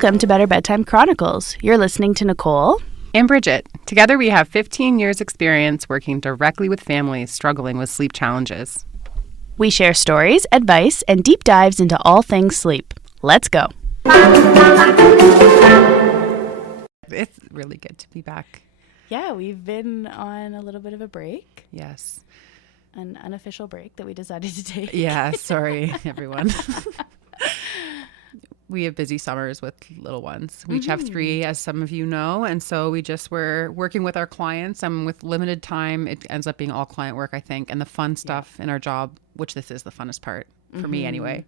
Welcome to Better Bedtime Chronicles. You're listening to Nicole and Bridget. Together we have 15 years experience working directly with families struggling with sleep challenges. We share stories, advice, and deep dives into all things sleep. Let's go. It's really good to be back. Yeah, we've been on a little bit of a break. Yes. An unofficial break that we decided to take. Yeah, sorry, everyone. We have busy summers with little ones. We each have 3, as some of you know. And so we just were working with our clients, and with limited time, it ends up being all client work, I think. And the fun stuff in our job, which this is the funnest part for me anyway,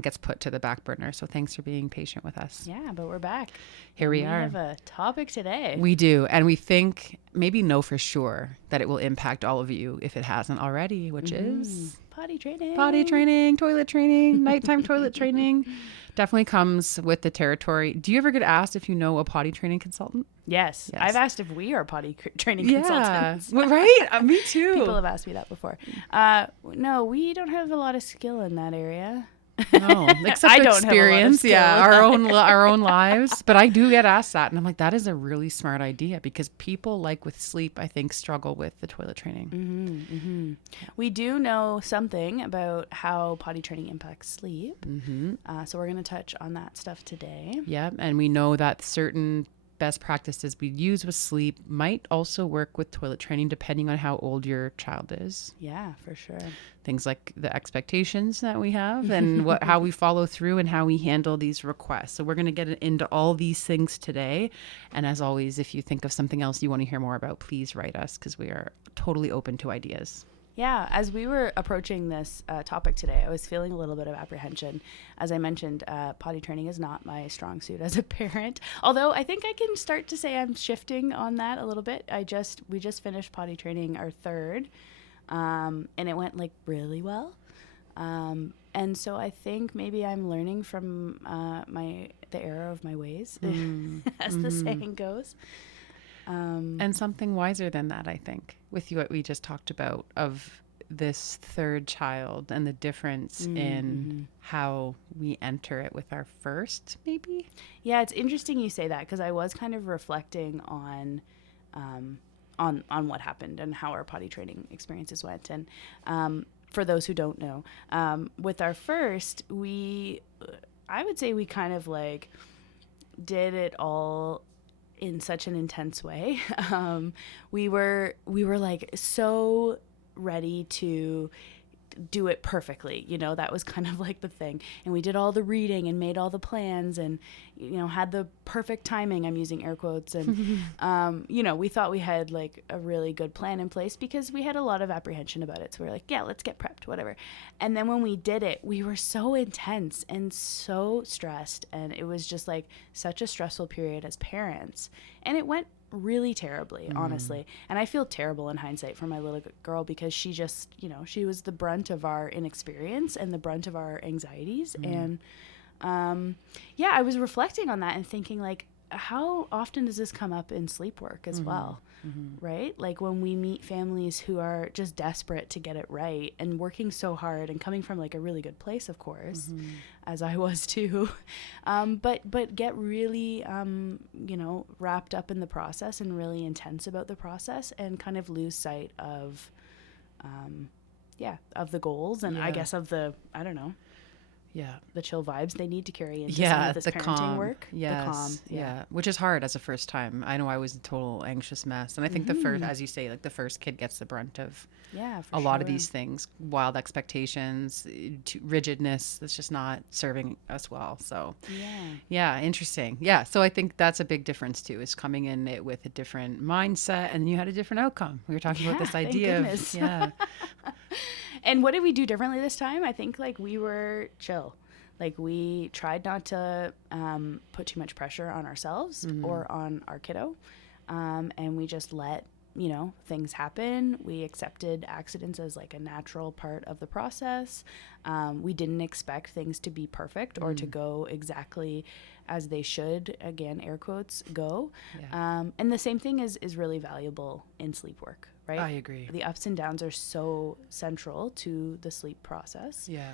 gets put to the back burner. So thanks for being patient with us. Yeah, but we're back. Here we are. We have a topic today. We do. And we think, maybe know for sure, that it will impact all of you if it hasn't already, which is potty training. Potty training, toilet training, nighttime toilet training. Definitely comes with the territory. Do you ever get asked if you know a potty training consultant? Yes. I've asked if we are potty training consultants. Well, right? Me too. People have asked me that before. No, we don't have a lot of skill in that area. No, except I don't experience. have a lot of skill. Our own lives. But I do get asked that, and I'm like, that is a really smart idea, because people, like with sleep, I think, struggle with the toilet training. We do know something about how potty training impacts sleep. So we're going to touch on that stuff today. Yeah, and we know that certain best practices we use with sleep might also work with toilet training, depending on how old your child is. Yeah, for sure. Things like the expectations that we have and how we follow through and how we handle these requests. So we're going to get into all these things today. And as always, if you think of something else you want to hear more about, please write us, because we are totally open to ideas. Yeah, as we were approaching this topic today, I was feeling a little bit of apprehension. As I mentioned, potty training is not my strong suit as a parent, although I think I can start to say I'm shifting on that a little bit. We just finished potty training our third, and it went like really well. And so I think maybe I'm learning from the error of my ways, as the saying goes. And something wiser than that, I think, with what we just talked about of this third child and the difference in how we enter it with our first, maybe. Yeah, it's interesting you say that, because I was kind of reflecting on what happened and how our potty training experiences went. And for those who don't know, with our first, I would say we kind of like did it all in such an intense way. We were like so ready to do it perfectly, that was kind of like the thing. And we did all the reading and made all the plans and, had the perfect timing. I'm using air quotes. And, we thought we had like a really good plan in place because we had a lot of apprehension about it. So we were like, yeah, let's get prepped, whatever. And then when we did it, we were so intense and so stressed. And it was just like such a stressful period as parents. And it went really terribly, honestly. And I feel terrible in hindsight for my little girl, because she just, she was the brunt of our inexperience and the brunt of our anxieties. And I was reflecting on that and thinking, like, how often does this come up in sleep work as well? Right? Like when we meet families who are just desperate to get it right and working so hard and coming from like a really good place, of course, as I was too, but get really, wrapped up in the process and really intense about the process and kind of lose sight of, of the goals and I guess of the, I don't know. Yeah. The chill vibes they need to carry into some of this parenting calm work. Yes. The calm. Yeah. Which is hard as a first time. I know I was a total anxious mess. And I think the first, as you say, like the first kid gets the brunt of a lot of these things, wild expectations, rigidness that's just not serving us well. So yeah, interesting. Yeah. So I think that's a big difference too, is coming in it with a different mindset and you had a different outcome. We were talking about this idea of, And what did we do differently this time? I think like we were chill. Like we tried not to put too much pressure on ourselves or on our kiddo. And we just let, things happen. We accepted accidents as like a natural part of the process. We didn't expect things to be perfect or to go exactly as they should, again, air quotes, go. Yeah. And the same thing is really valuable in sleep work. Right? I agree. The ups and downs are so central to the sleep process. Yeah.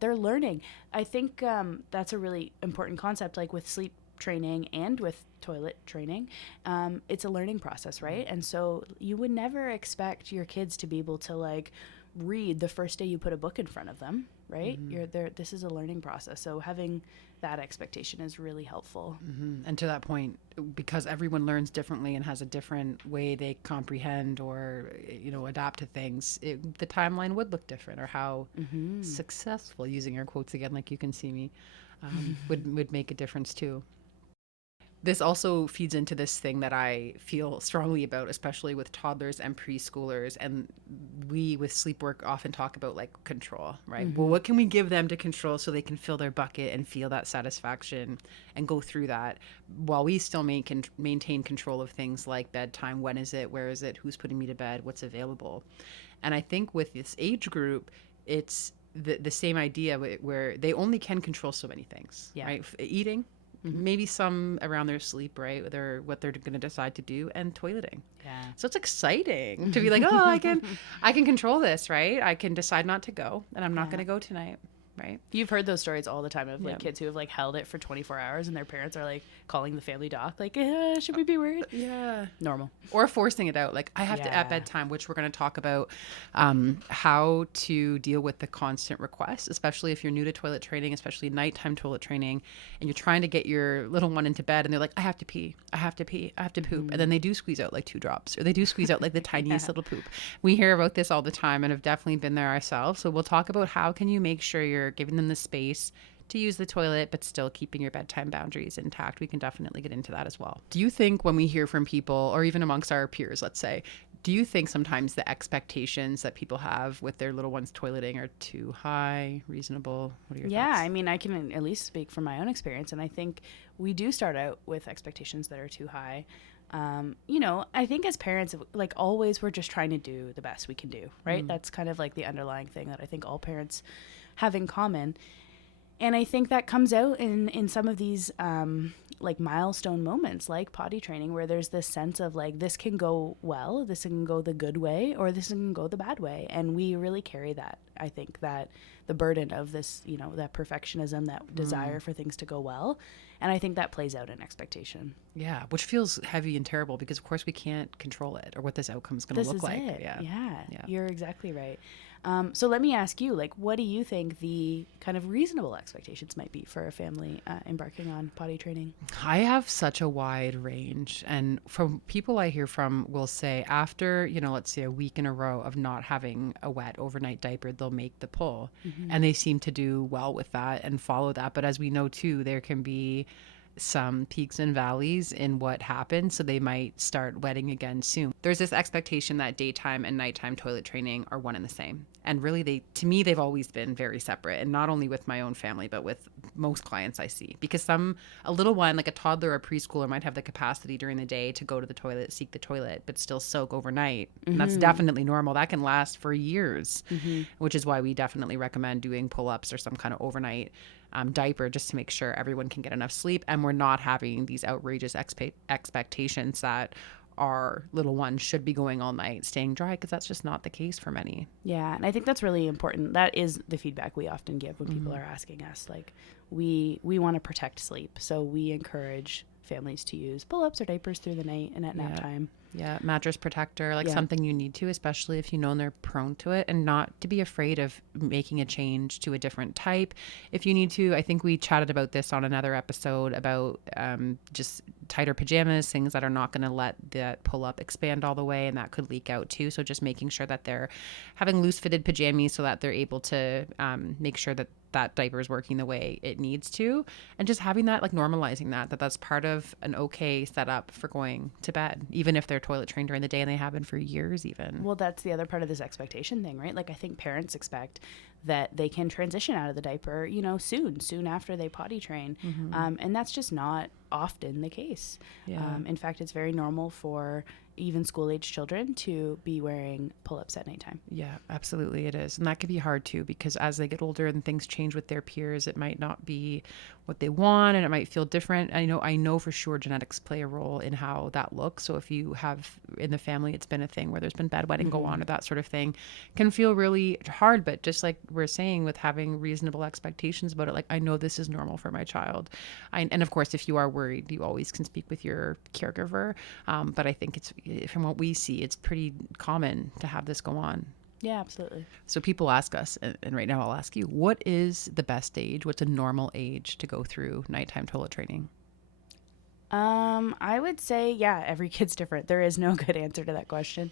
they're learning. I think that's a really important concept, like with sleep training and with toilet training. It's a learning process, right? And so you would never expect your kids to be able to like read the first day you put a book in front of them, right? You're there. This is a learning process. So having that expectation is really helpful. And to that point, because everyone learns differently and has a different way they comprehend or, adapt to things, the timeline would look different, or how successful, using your quotes again, like you can see me, would make a difference too. This also feeds into this thing that I feel strongly about, especially with toddlers and preschoolers. And we, with sleep work, often talk about like control, right? Well, what can we give them to control so they can fill their bucket and feel that satisfaction and go through that, while we still maintain control of things like bedtime. When is it? Where is it? Who's putting me to bed? What's available? And I think with this age group, it's the same idea where they only can control so many things, right? Eating, maybe some around their sleep, right? What they're going to decide to do, and toileting. Yeah. So it's exciting to be like, oh, I can control this, right? I can decide not to go, and I'm not going to go tonight, right? You've heard those stories all the time of like kids who have like held it for 24 hours and their parents are like calling the family doc, like, should we be worried? Yeah. Normal. Or forcing it out. Like, I have to at bedtime, which we're going to talk about how to deal with the constant requests, especially if you're new to toilet training, especially nighttime toilet training, and you're trying to get your little one into bed and they're like, I have to pee, I have to pee, I have to poop. And then they do squeeze out like 2 drops, or they do squeeze out like the tiniest little poop. We hear about this all the time and have definitely been there ourselves. So we'll talk about how can you make sure you're giving them the space to use the toilet, but still keeping your bedtime boundaries intact. We can definitely get into that as well. Do you think, when we hear from people, or even amongst our peers, let's say, do you think sometimes the expectations that people have with their little ones toileting are too high, reasonable? What are your thoughts? I mean, I can at least speak from my own experience, and I think we do start out with expectations that are too high. I think as parents, like always, we're just trying to do the best we can do, right? That's kind of like the underlying thing that I think all parents have in common. And I think that comes out in some of these like milestone moments like potty training, where there's this sense of like, this can go well, this can go the good way, or this can go the bad way. And we really carry that. I think that the burden of this, that perfectionism, that desire for things to go well. And I think that plays out in expectation. Yeah, which feels heavy and terrible because, of course, we can't control it or what this outcome is going to look like. Yeah, you're exactly right. So let me ask you, like, what do you think the kind of reasonable expectations might be for a family embarking on potty training? I have such a wide range. And from people I hear from will say after, let's say a week in a row of not having a wet overnight diaper, they'll make the pull. And they seem to do well with that and follow that. But as we know, too, there can be some peaks and valleys in what happens, so they might start wetting again soon. There's this expectation that daytime and nighttime toilet training are one and the same, and really they've always been very separate, and not only with my own family but with most clients I see, because a little one, like a toddler or preschooler, might have the capacity during the day to go to the toilet, seek the toilet, but still soak overnight. And that's definitely normal. That can last for years, which is why we definitely recommend doing pull-ups or some kind of overnight diaper, just to make sure everyone can get enough sleep and we're not having these outrageous expectations that our little one should be going all night staying dry, because that's just not the case for many. Yeah, and I think that's really important. That is the feedback we often give when people are asking us, like, we want to protect sleep, so we encourage families to use pull-ups or diapers through the night and at nap time. Yeah, mattress protector, something you need to, especially if you know they're prone to it, and not to be afraid of making a change to a different type if you need to. I think we chatted about this on another episode about just tighter pajamas, things that are not going to let that pull-up expand all the way, and that could leak out too. So just making sure that they're having loose-fitted pajamas so that they're able to make sure that diaper is working the way it needs to, and just having that, like, normalizing that's part of an okay setup for going to bed, even if they're toilet trained during the day, and they have been for years even. Well, that's the other part of this expectation thing, right? Like, I think parents expect that they can transition out of the diaper, soon after they potty train. And that's just not often the case. Yeah. In fact, it's very normal for even school-age children to be wearing pull-ups at nighttime. Yeah, absolutely it is. And that can be hard too, because as they get older and things change with their peers, it might not be what they want and it might feel different. I know for sure genetics play a role in how that looks. So if you have in the family, it's been a thing where there's been bedwetting go on or that sort of thing, can feel really hard. But just like we're saying, with having reasonable expectations about it, like, I know this is normal for my child. And of course, if you are worried, you always can speak with your caregiver. But I think it's, from what we see, it's pretty common to have this go on. Yeah, absolutely. So people ask us, and right now I'll ask you, what is the best age? What's a normal age to go through nighttime toilet training? I would say, yeah, every kid's different. There is no good answer to that question.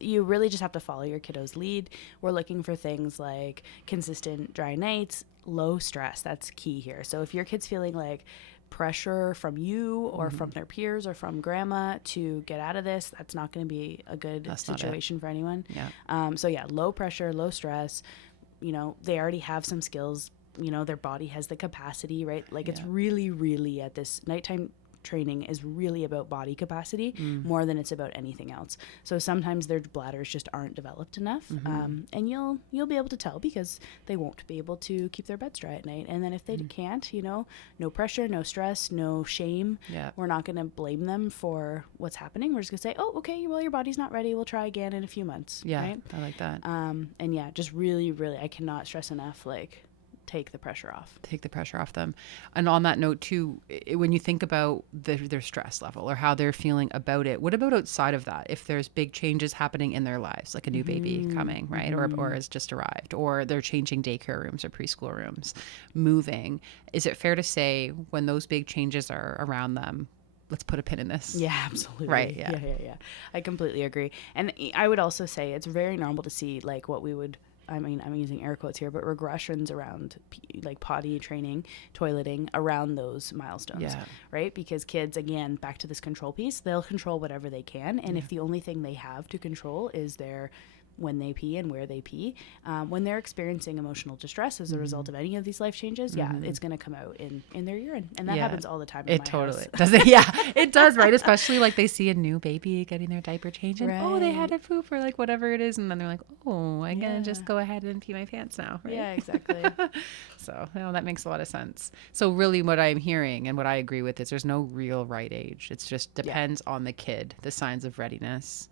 You really just have to follow your kiddo's lead. We're looking for things like consistent dry nights, low stress. That's key here. So if your kid's feeling like pressure from you or from their peers or from grandma to get out of this, that's not going to be a good situation for anyone. Yeah. So yeah, low pressure, low stress, they already have some skills, their body has the capacity, right? Like it's really, really at this nighttime training is really about body capacity more than it's about anything else. So sometimes their bladders just aren't developed enough, and you'll be able to tell because they won't be able to keep their beds dry at night. And then if they can't, no pressure, no stress, no shame. Yeah. We're not going to blame them for what's happening. We're just going to say, oh, okay, well, your body's not ready. We'll try again in a few months. Yeah, right? I like that. And yeah, just really, really, I cannot stress enough, like, take the pressure off. Take the pressure off them. And on that note too, when you think about their stress level or how they're feeling about it, what about outside of that? If there's big changes happening in their lives, like a new baby coming, right? Or has just arrived, or they're changing daycare rooms or preschool rooms, moving. Is it fair to say when those big changes are around them, let's put a pin in this? Yeah, absolutely. Right. Yeah. Yeah. I completely agree. And I would also say it's very normal to see like what we would, I'm using air quotes here, but regressions around like potty training, toileting around those milestones, right? Because kids, again, back to this control piece, they'll control whatever they can. And if the only thing they have to control is when they pee and where they pee, when they're experiencing emotional distress as a result of any of these life changes, it's going to come out in their urine. And that happens all the time in my house. Does it? Yeah, it does, right? Especially like they see a new baby getting their diaper changed and, right. oh, they had a poop or like whatever it is. And then they're like, oh, I'm going to just go ahead and pee my pants now. Right? Yeah, exactly. So that makes a lot of sense. So really what I'm hearing and what I agree with is there's no real right age. It just depends on the kid, the signs of readiness.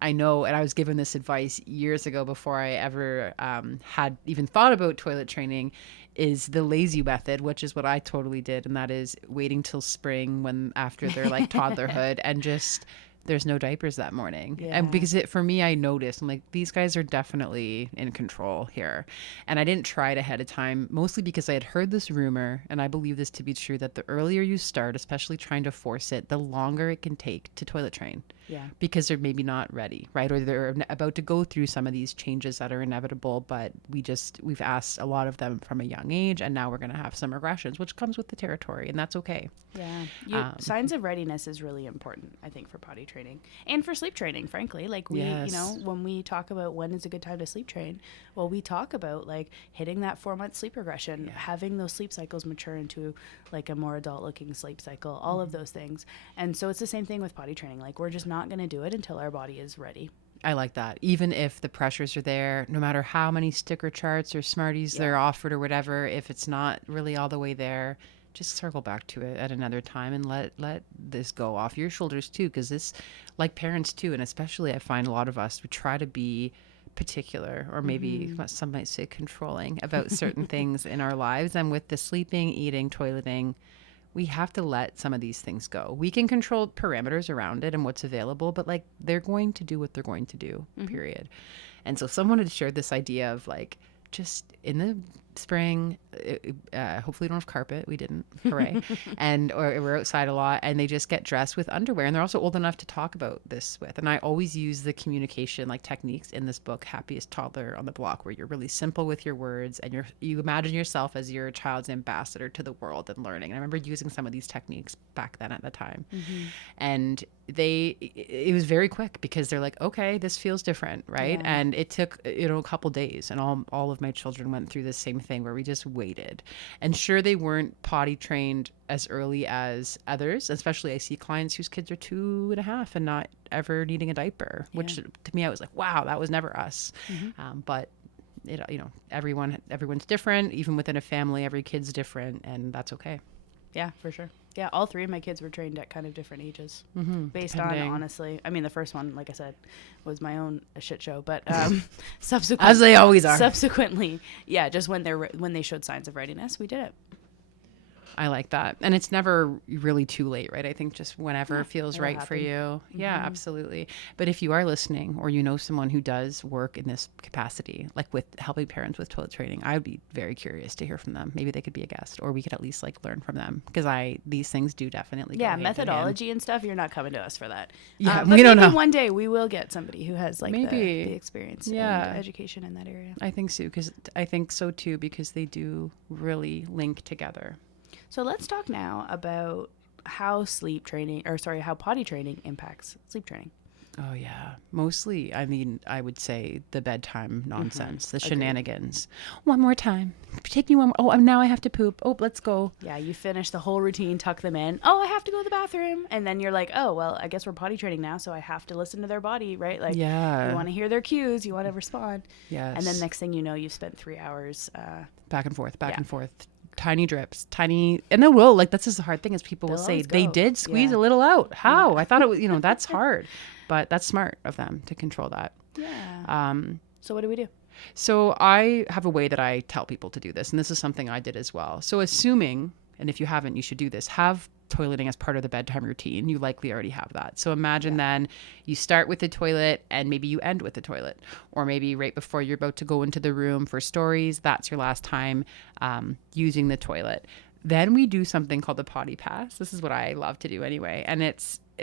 I know, and I was given this advice years ago before I ever had even thought about toilet training, is the lazy method, which is what I totally did. And that is waiting till spring after they're like toddlerhood and just there's no diapers that morning. Yeah. And because for me, I noticed, I'm like, these guys are definitely in control here. And I didn't try it ahead of time, mostly because I had heard this rumor, and I believe this to be true, that the earlier you start, especially trying to force it, the longer it can take to toilet train. Yeah. Because they're maybe not ready, right? Or they're about to go through some of these changes that are inevitable, but we've asked a lot of them from a young age, and now we're going to have some regressions, which comes with the territory, and that's okay. Yeah. Signs of readiness is really important, I think, for potty training and for sleep training, frankly. Like when we talk about when is a good time to sleep train, well, we talk about like hitting that 4-month sleep regression, having those sleep cycles mature into like a more adult looking sleep cycle, all of those things. And so it's the same thing with potty training. Like we're just not going to do it until our body is ready. I like that. Even if the pressures are there, no matter how many sticker charts or Smarties they're offered or whatever, if it's not really all the way there, just circle back to it at another time and let this go off your shoulders too. Because this, like parents too, and especially I find a lot of us, we try to be particular or maybe some might say controlling about certain things in our lives. And with the sleeping, eating, toileting, we have to let some of these things go. We can control parameters around it and what's available, but like they're going to do what they're going to do, period. And so someone had shared this idea of like, just in the spring, hopefully we don't have carpet. We didn't, hooray. Or we're outside a lot, and they just get dressed with underwear, and they're also old enough to talk about this with. And I always use the communication like techniques in this book, Happiest Toddler on the Block, where you're really simple with your words and you imagine yourself as your child's ambassador to the world and learning. And I remember using some of these techniques back then at the time. And it was very quick because they're like, okay, this feels different, right? And it took a couple days, and all of my children went through the same same thing where we just waited. And sure, they weren't potty trained as early as others, especially I see clients whose kids are 2.5 and not ever needing a diaper, which to me, I was like, wow, that was never us. But it, everyone's different. Even within a family, every kid's different, and that's okay. Yeah, for sure. Yeah, all three of my kids were trained at kind of different ages, based depending. on, honestly. I mean, the first one, like I said, was my own a shit show, but subsequently, as they always are. Subsequently, yeah, just when they showed signs of readiness, we did it. I like that. And it's never really too late, right? I think just whenever feels right for you. Yeah, absolutely. But if you are listening or you know someone who does work in this capacity, like with helping parents with toilet training, I would be very curious to hear from them. Maybe they could be a guest, or we could at least like learn from them, because these things do definitely go hand methodology in hand. and stuff, you're not coming to us for that. Yeah, but we don't know. One day we will get somebody who has like maybe the experience and education in that area. I think so, because I think so too, because they do really link together. So let's talk now about how how potty training impacts sleep training. Oh, yeah. Mostly, I mean, I would say the bedtime nonsense, the shenanigans. One more time. Take me one more. Oh, now I have to poop. Oh, let's go. Yeah, you finish the whole routine, tuck them in. Oh, I have to go to the bathroom. And then you're like, oh, well, I guess we're potty training now, so I have to listen to their body, right? Like, you want to hear their cues. You want to respond. Yes. And then next thing you know, you've spent 3 hours. Back and forth. Tiny drips, and it will, like, that's just the hard thing is people will say they did squeeze a little out. How? I thought it was, that's hard, but that's smart of them to control that. Yeah. So what do we do? So I have a way that I tell people to do this, and this is something I did as well. So assuming, and if you haven't, you should do this, have toileting as part of the bedtime routine. You likely already have that. So imagine then you start with the toilet and maybe you end with the toilet, or maybe right before you're about to go into the room for stories, that's your last time using the toilet. Then we do something called the potty pass. This is what I love to do anyway. And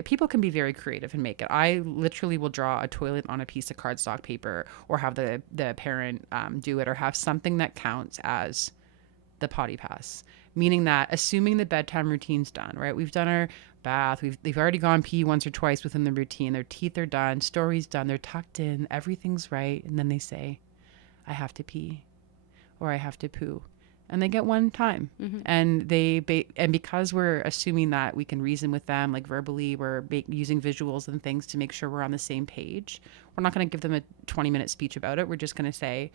people can be very creative and make it. I literally will draw a toilet on a piece of cardstock paper, or have the parent do it, or have something that counts as the potty pass. Meaning that, assuming the bedtime routine's done, right? We've done our bath. They've already gone pee once or twice within the routine. Their teeth are done. Story's done. They're tucked in. Everything's right. And then they say, I have to pee, or I have to poo. And they get one time. And and because we're assuming that we can reason with them, like verbally, we're using visuals and things to make sure we're on the same page. We're not going to give them a 20-minute speech about it. We're just going to say,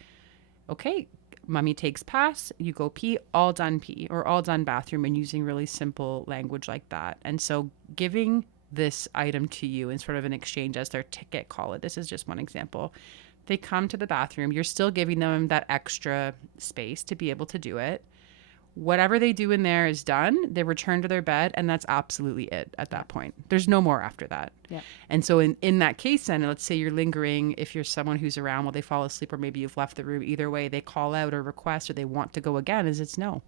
okay, Mommy takes pass, you go pee, all done pee, or all done bathroom, and using really simple language like that. And so giving this item to you in sort of an exchange as their ticket, call it. This is just one example. They come to the bathroom. You're still giving them that extra space to be able to do it. Whatever they do in there is done. They return to their bed, and that's absolutely it at that point. There's no more after that. Yeah. And so in that case, then, let's say you're lingering, if you're someone who's around while they fall asleep, or maybe you've left the room, either way, they call out or request, or they want to go again, it's no.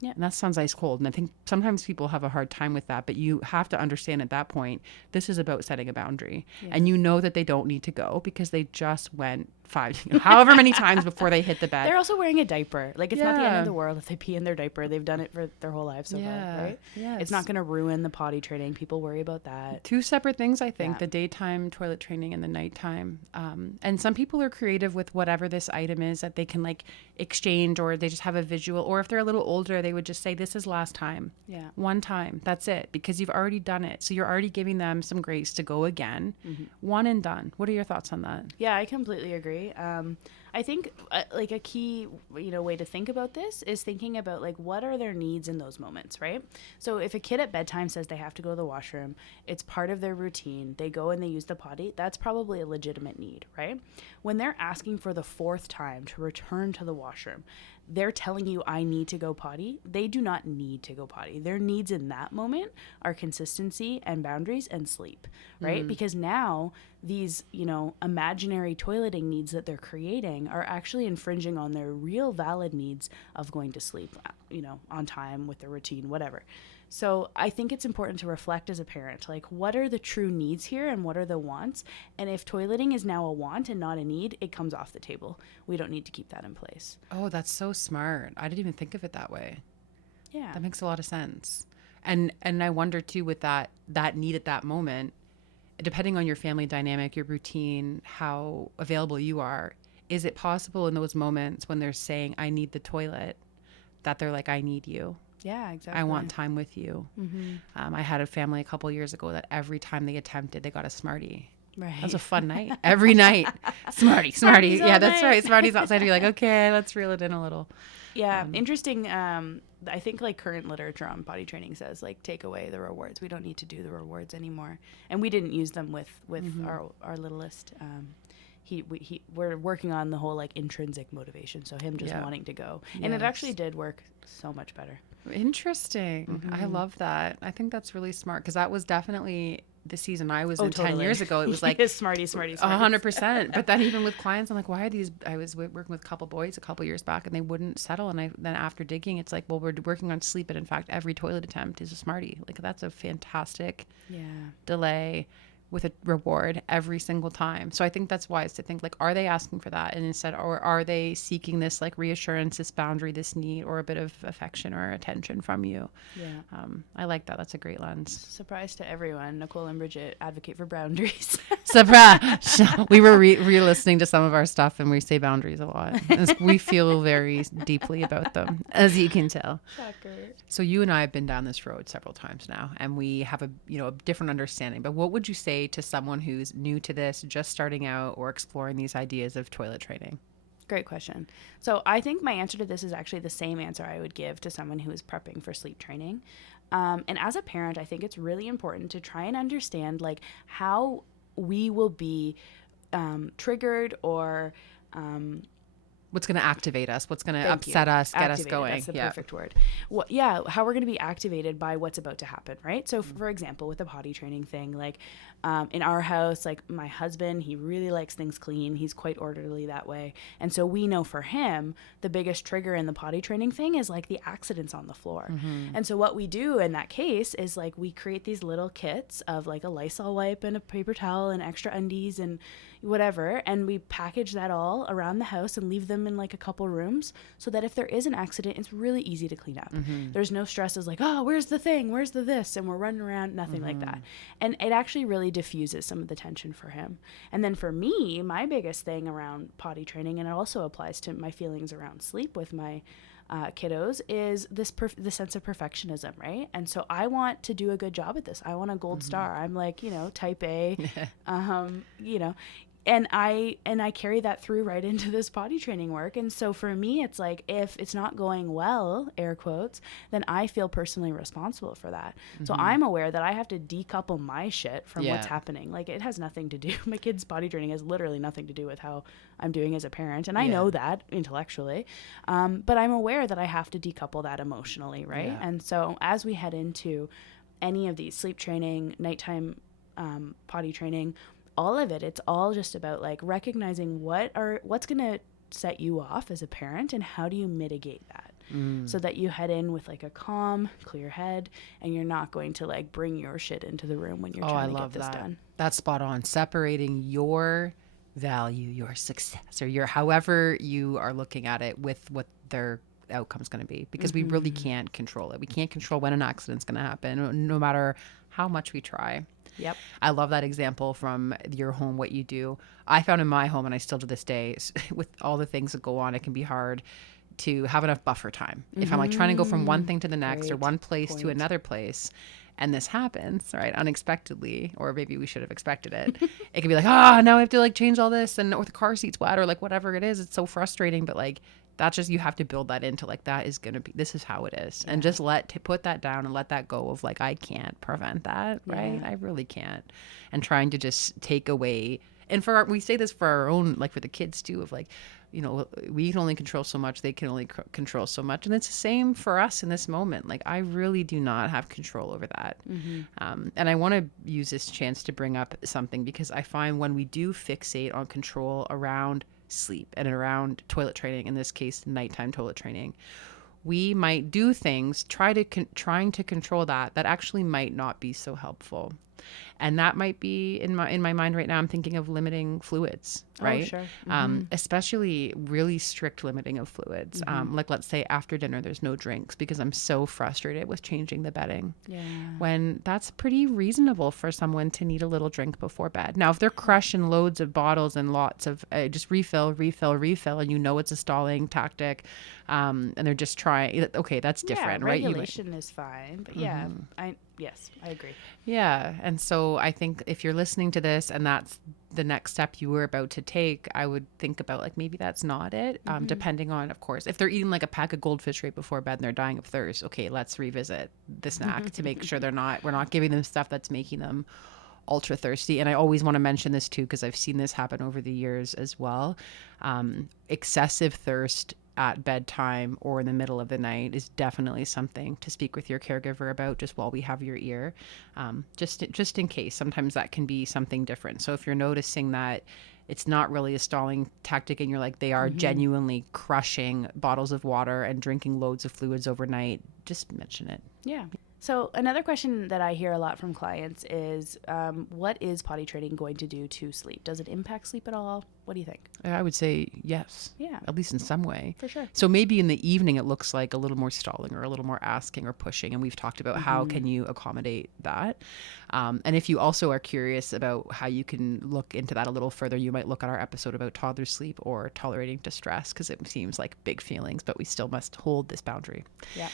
Yeah. And that sounds ice cold. And I think sometimes people have a hard time with that, but you have to understand at that point, this is about setting a boundary. Yeah. And you know that they don't need to go because they just went however many times before they hit the bed. They're also wearing a diaper. Like, it's not the end of the world if they pee in their diaper. They've done it for their whole lives so far, right? Yes. It's not going to ruin the potty training. People worry about that. Two separate things, I think, the daytime toilet training and the nighttime. And some people are creative with whatever this item is that they can like exchange, or they just have a visual, or if they're a little older, they would just say, this is last time. Yeah. One time. That's it. Because you've already done it. So you're already giving them some grace to go again. One and done. What are your thoughts on that? Yeah, I completely agree. I think like a key, way to think about this is thinking about like what are their needs in those moments, right? So if a kid at bedtime says they have to go to the washroom, it's part of their routine. They go and they use the potty. That's probably a legitimate need, right? When they're asking for the 4th time to return to the washroom, they're telling you, I need to go potty. They do not need to go potty. Their needs in that moment are consistency and boundaries and sleep, right? Because now these, imaginary toileting needs that they're creating are actually infringing on their real valid needs of going to sleep, on time with their routine, whatever. So I think it's important to reflect as a parent, like, what are the true needs here and what are the wants? And if toileting is now a want and not a need, it comes off the table. We don't need to keep that in place. Oh, that's so smart. I didn't even think of it that way. Yeah. That makes a lot of sense. And I wonder too, with that need at that moment, depending on your family dynamic, your routine, how available you are, is it possible in those moments when they're saying, I need the toilet, that they're like, I need you. Yeah, exactly. I want time with you. I had a family a couple years ago that every time they attempted, they got a Smartie. Right. That was a fun night. Every night. Smartie. Yeah, that's right. Smartie's outside. You're like, okay, let's reel it in a little. Yeah. Interesting. I think like current literature on potty training says like take away the rewards. We don't need to do the rewards anymore. And we didn't use them with our littlest. We're working on the whole like intrinsic motivation. So him just wanting to go. Yes. And it actually did work so much better. Interesting. I love that. I think that's really smart because that was definitely the season I was in totally. 10 years ago. It was like smarty. 100%. But then even with clients, I'm like, why are these? I was working with a couple boys a couple years back and they wouldn't settle. And then after digging, it's like, well, we're working on sleep. And in fact, every toilet attempt is a Smartie. Like that's a fantastic delay with a reward every single time. So I think that's wise to think like, are they asking for that? And instead, or are they seeking this like reassurance, this boundary, this need, or a bit of affection or attention from you? Yeah. I like that. That's a great lens. Surprise to everyone. Nicole and Bridget advocate for boundaries. Surprise. We were re-listening to some of our stuff and we say boundaries a lot. We feel very deeply about them, as you can tell. Shocker. So you and I have been down this road several times now and we have a different understanding, but what would you say to someone who's new to this, just starting out or exploring these ideas of toilet training? Great question. So I think my answer to this is actually the same answer I would give to someone who is prepping for sleep training. And as a parent, I think it's really important to try and understand like how we will be triggered or what's going to activate us, what's going to upset us, get us going. That's the perfect word. How we're going to be activated by what's about to happen, right? So, for example, with the potty training thing, like in our house, like my husband, he really likes things clean. He's quite orderly that way. And so we know for him, the biggest trigger in the potty training thing is like the accidents on the floor. And so what we do in that case is like we create these little kits of like a Lysol wipe and a paper towel and extra undies and whatever, and we package that all around the house and leave them in like a couple rooms so that if there is an accident, it's really easy to clean up. There's no stresses like, oh, where's the thing? Where's the this? And we're running around, nothing like that. And it actually really diffuses some of the tension for him. And then for me, my biggest thing around potty training, and it also applies to my feelings around sleep with my kiddos, is the sense of perfectionism, right? And so I want to do a good job at this. I want a gold star. I'm like, type A, and I carry that through right into this potty training work. And so for me, it's like, if it's not going well, air quotes, then I feel personally responsible for that. So I'm aware that I have to decouple my shit from what's happening. Like it has nothing to do, my kid's potty training has literally nothing to do with how I'm doing as a parent. And I know that intellectually, but I'm aware that I have to decouple that emotionally. Right. Yeah. And so as we head into any of these sleep training, nighttime potty training, all of it, it's all just about like recognizing what's going to set you off as a parent and how do you mitigate that so that you head in with like a calm, clear head and you're not going to like bring your shit into the room when you're trying to get this done. That's spot on. Separating your value, your success, or your however you are looking at it with what their outcome's going to be, because we really can't control it. We can't control when an accident's going to happen, no matter how much we try. Yep. I love that example from your home, what you do. I found in my home, and I still to this day, with all the things that go on, it can be hard to have enough buffer time. If I'm like trying to go from one thing to the next or one place to another place, and this happens, right, unexpectedly, or maybe we should have expected it, it can be like, now I have to like change all this, or the car seat's wet, or like whatever it is. It's so frustrating, but like, that's just, you have to build that into like, that is going to be, this is how it is. And just put that down and let that go of like, I can't prevent that, right? I really can't. And trying to just take away, and we say this for our own, like for the kids too, of like, we can only control so much, they can only control so much. And it's the same for us in this moment. Like, I really do not have control over that. And I want to use this chance to bring up something, because I find when we do fixate on control around sleep and around toilet training, in this case nighttime toilet training, we might do things trying to control that actually might not be so helpful. And that might be in my mind right now, I'm thinking of limiting fluids, right? Oh, sure. Mm-hmm. Especially really strict limiting of fluids. Like let's say after dinner, there's no drinks because I'm so frustrated with changing the bedding. Yeah. When that's pretty reasonable for someone to need a little drink before bed. Now, if they're crushing loads of bottles and lots of just refill, and you know it's a stalling tactic, and they're just trying, okay, that's different, right? Regulation is fine, but yes, I agree. Yeah. And so I think if you're listening to this and that's the next step you were about to take, I would think about like maybe that's not it. Depending on, of course, if they're eating like a pack of goldfish right before bed and they're dying of thirst, okay, let's revisit the snack to make sure we're not giving them stuff that's making them ultra thirsty. And I always want to mention this too, because I've seen this happen over the years as well. Excessive thirst at bedtime or in the middle of the night is definitely something to speak with your caregiver about just while we have your ear, just in case. Sometimes that can be something different. So if you're noticing that it's not really a stalling tactic and you're like they are genuinely crushing bottles of water and drinking loads of fluids overnight, just mention it. Yeah. So another question that I hear a lot from clients is, what is potty training going to do to sleep? Does it impact sleep at all? What do you think? I would say yes. Yeah. At least in some way. For sure. So maybe in the evening it looks like a little more stalling or a little more asking or pushing. And we've talked about how can you accommodate that. And if you also are curious about how you can look into that a little further, you might look at our episode about toddler sleep or tolerating distress, because it seems like big feelings, but we still must hold this boundary. Yeah.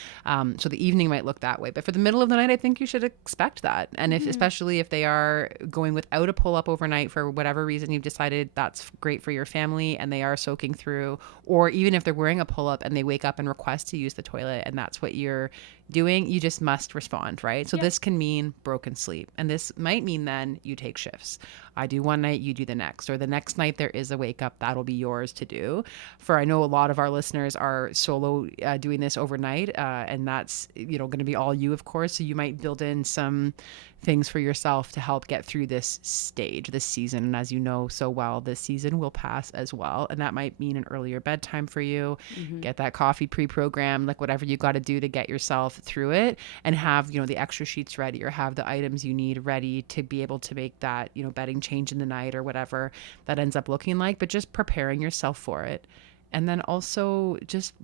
So the evening might look that way. But for the middle of the night, I think you should expect that. And especially if they are going without a pull-up overnight for whatever reason you've decided that's great for your family and they are soaking through, or even if they're wearing a pull-up and they wake up and request to use the toilet and that's what you're doing, you just must respond, right? So this can mean broken sleep. And this might mean then you take shifts. I do one night, you do the next, or the next night there is a wake up, that'll be yours to do. For I know a lot of our listeners are solo doing this overnight, and that's going to be all you, of course. So you might build in some things for yourself to help get through this stage, this season. And as you know so well, this season will pass as well. And that might mean an earlier bedtime for you. Get that coffee pre-programmed, like whatever you got to do to get yourself through it, and have, the extra sheets ready or have the items you need ready to be able to make that, bedding change in the night or whatever that ends up looking like, but just preparing yourself for it. And then also just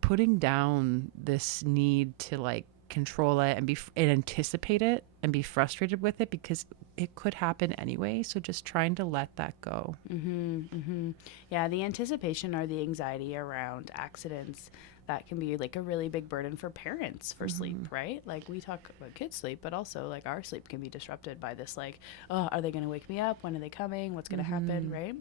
putting down this need to like control it and anticipate it and be frustrated with it, because it could happen anyway. So just trying to let that go. Yeah, the anticipation or the anxiety around accidents, that can be like a really big burden for parents for sleep, right? Like we talk about kids' sleep, but also like our sleep can be disrupted by this, like, oh, are they going to wake me up? When are they coming? What's going to happen, right?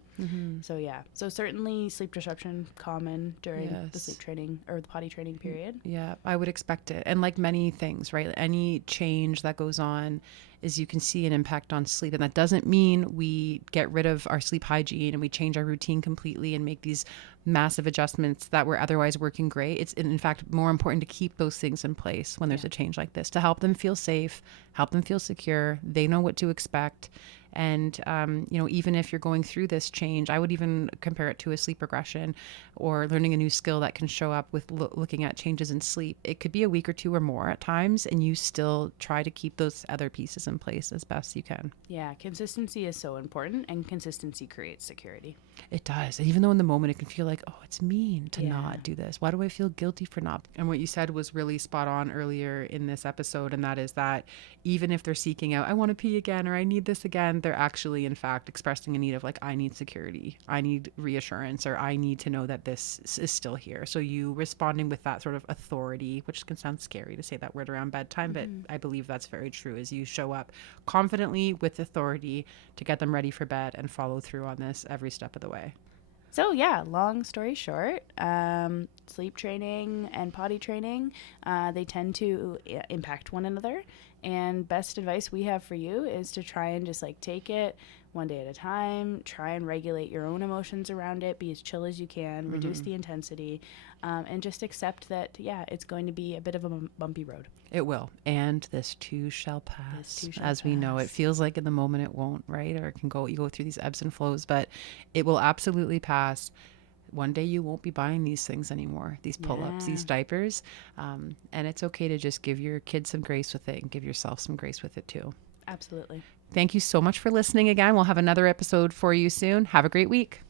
So yeah, so certainly sleep disruption common during the sleep training or the potty training period. Yeah, I would expect it. And like many things, right? Any change that goes on is you can see an impact on sleep. And that doesn't mean we get rid of our sleep hygiene and we change our routine completely and make these massive adjustments that were otherwise working great. It's in fact more important to keep those things in place when there's a change like this, to help them feel safe, help them feel secure. They know what to expect. And, even if you're going through this change, I would even compare it to a sleep regression or learning a new skill that can show up with looking at changes in sleep. It could be a week or two or more at times, and you still try to keep those other pieces in place as best you can. Yeah, consistency is so important, and consistency creates security. It does. And even though in the moment it can feel like, oh, it's mean to not do this. Why do I feel guilty for not? And what you said was really spot on earlier in this episode. And that is that even if they're seeking out, I want to pee again, or I need this again, they're actually, in fact, expressing a need of like, I need security, I need reassurance, or I need to know that this is still here. So you responding with that sort of authority, which can sound scary to say that word around bedtime, but I believe that's very true, is you show up confidently with authority to get them ready for bed and follow through on this every step of the way. So yeah, long story short, sleep training and potty training, they tend to impact one another. And best advice we have for you is to try and just like take it one day at a time, try and regulate your own emotions around it, be as chill as you can, reduce the intensity, and just accept that, it's going to be a bit of a bumpy road. It will. And this too shall pass. As we know, it feels like in the moment it won't, right? Or it can you go through these ebbs and flows, but it will absolutely pass. One day you won't be buying these things anymore, these pull-ups, these diapers. And it's okay to just give your kids some grace with it and give yourself some grace with it too. Absolutely. Thank you so much for listening again. We'll have another episode for you soon. Have a great week.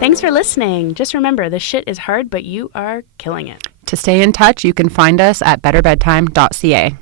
Thanks for listening. Just remember, the shit is hard, but you are killing it. To stay in touch, you can find us at betterbedtime.ca.